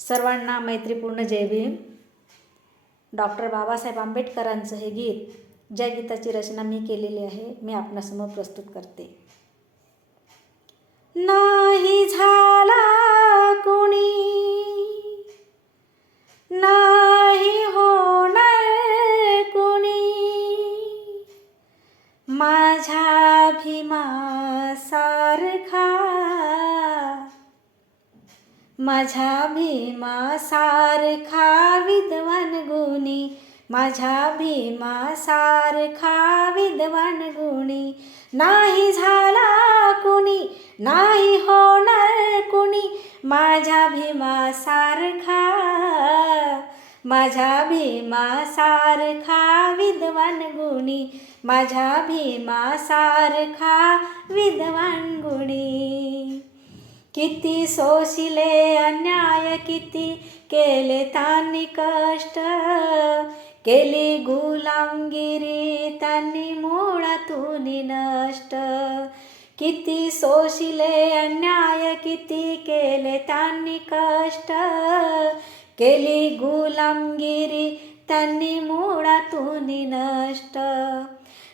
सर्वांना मैत्रीपूर्ण जय भीम. डॉक्टर बाबासाहेब आंबेडकरांचं हे गीत, ज्या गीताची रचना मी केलेली आहे, मी आपणासमोर प्रस्तुत करते. नाही झाला कुणी, नाही होणार कुणी, माझ्या भीमासारखा, माझ्या भीमासारखा विद्वान गुणी, माझ्या भीमासारखा विद्वान गुणी. नाही झाला कुणी, नाही होणार कुणी, माझ्या भीमासारखा, माझ्या भीमासारखा विद्वान गुणी, माझ्या भीमासारखा विद्वान गुणी. किती सोशिले अन्याय, किती केले त्यांनी कष्ट, केली गुलामगिरी त्यांनी मुळातून नष्ट. किती सोशिले अन्याय, किती केले त्यांनी कष्ट, केली गुलामगिरी त्यांनी मुळातून नष्ट.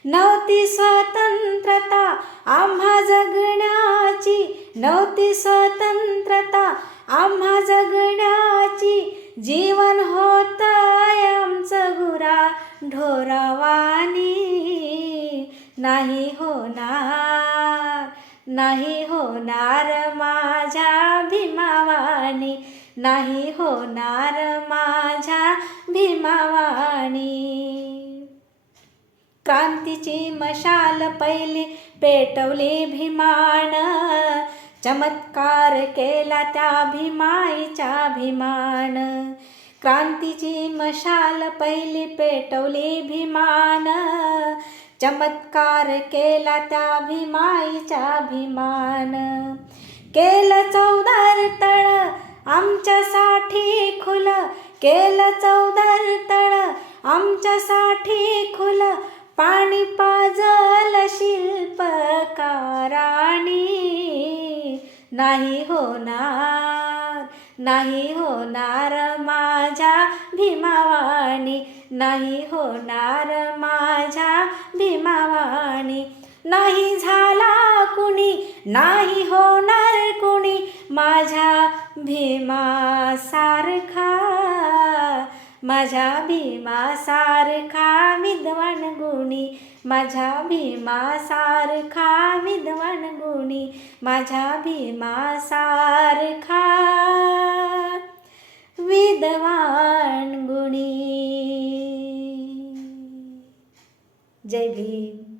नव्हती स्वतंत्रता आम्हा जगण्याची, नव्हती स्वतंत्रता आम्हा जगण्याची, जीवन होतंय आमचं गुरा ढोरावानी. नाही होणार, नाही होणार माझ्या भीमावाणी, नाही होणार माझ्या भीमावाणी. क्रांतीची मशाल पहिली पेटवली भीमान, चमत्कार केला त्या भीमाईच्या भीमान. क्रांतीची मशाल पहिली पेटवली भीमान, चमत्कार केला त्या भीमाईच्या भीमान. केलं चौदार तळ आमच्यासाठी खुलं, केलं चौदार तळ आमच्यासाठी खुलं, पाणी पाजल शिल्पकारानी. नाही होणार, नाही होणार माझ्या भीमावाणी, नाही होणार माझ्या भीमावाणी. नाही झाला कुणी, नाही होणार कुणी, माझ्या भीमासारखा, माझ्या भीमासारखा विद्वान गुणी, माझ्या भीमासारखा विद्वान गुणी, माझ्या भीमासारखा विद्वान गुणी. जय भीम.